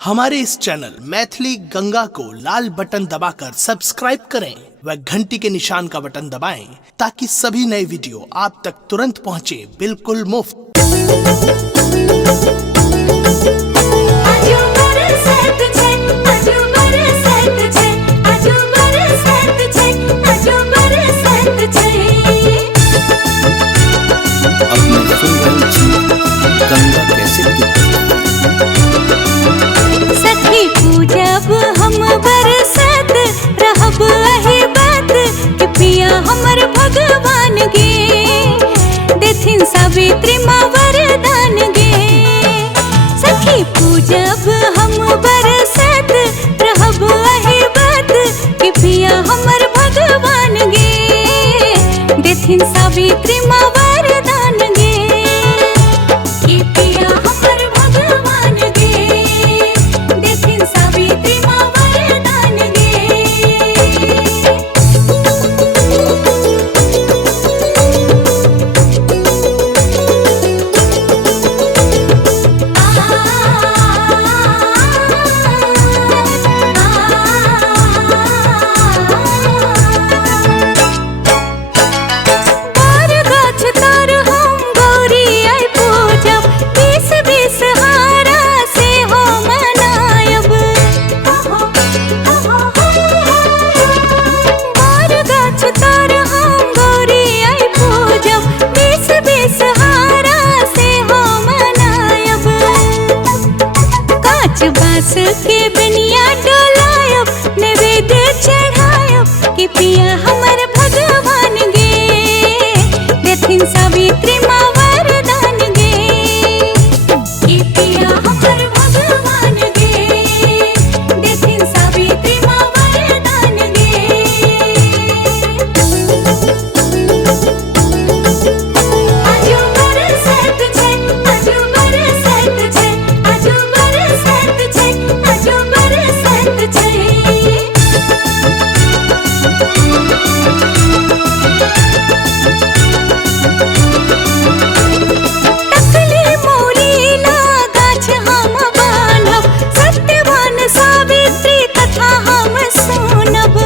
हमारे इस चैनल मैथिली गंगा को लाल बटन दबाकर सब्सक्राइब करें व घंटी के निशान का बटन दबाएं ताकि सभी नए वीडियो आप तक तुरंत पहुंचे बिल्कुल मुफ्त। गंगा कैसे सखी पूजब हम बरसत रहब अहि बात कि पिया हमर भगवान गे देथिन सावित्री माँ वरदान गे। सखी पूजब हम बरसत रहब अहि बात कि पिया हमर भगवान गे देथिन सावित्री माँ वरदान गे। कि पिया हमर भगवान गे देथिन सावित्री माँ वरदान गे। तार गाछ तार हम गौरी आई पूजब 20 हारा से हो मनायब। तार गाछ तार हम गौरी आई पूजब 20 हारा से हो मनायब। कांच बांस के बनिया डोलायब नैवेद्य चढ़ायब कि पिया हमर भगवान गे देथिन सावित्री माँ वरदान गे। कि पिया हमर भगवान गे देथिन सावित्री माँ वरदान गे। आजू बरसत छै आजू बरसत छै आजू बरसत छै आजू बरसत छै। टकली मौलीना गाछ हम बान्हब सत्यवान सावित्री कथा हम सुनब।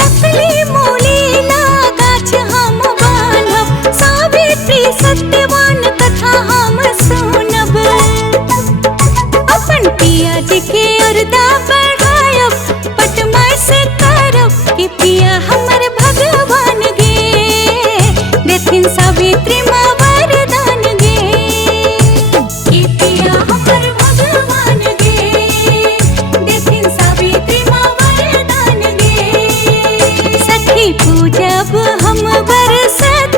टकली मौलीना गाछ हम बान्हब सावित्री सत्यवान कथा हम सुनब। अपन पिया जी के अरदा बढ़ायब पटमाई से करब कि पिया हमर भगवान गे देथिन सावित्री माँ वरदान गे। कि पिया हमर भगवान गे देथिन सावित्री माँ वरदान गे। सखी पूजब हम बरसत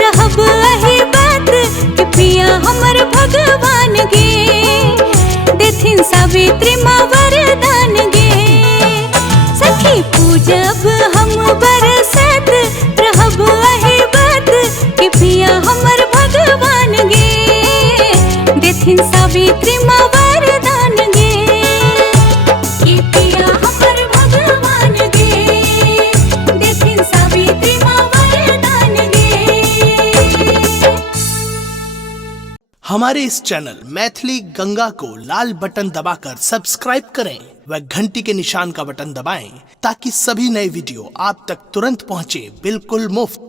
रहब अहि बात कि पिया हमर भगवान गे देथिन सावित्री माँ वरदान गे। सखी पूजब हम बरसत रहब अहि बात कि पिया हमर भगवान गे देथिन सावित्री माँ वरदान गे। कि पिया हमर भगवान गे देथिन सावित्री माँ वरदान गे। हमारे इस चैनल मैथिली गंगा को लाल बटन दबाकर सब्सक्राइब करें व घंटी के निशान का बटन दबाएं ताकि सभी नए वीडियो आप तक तुरंत पहुंचे बिल्कुल मुफ्त।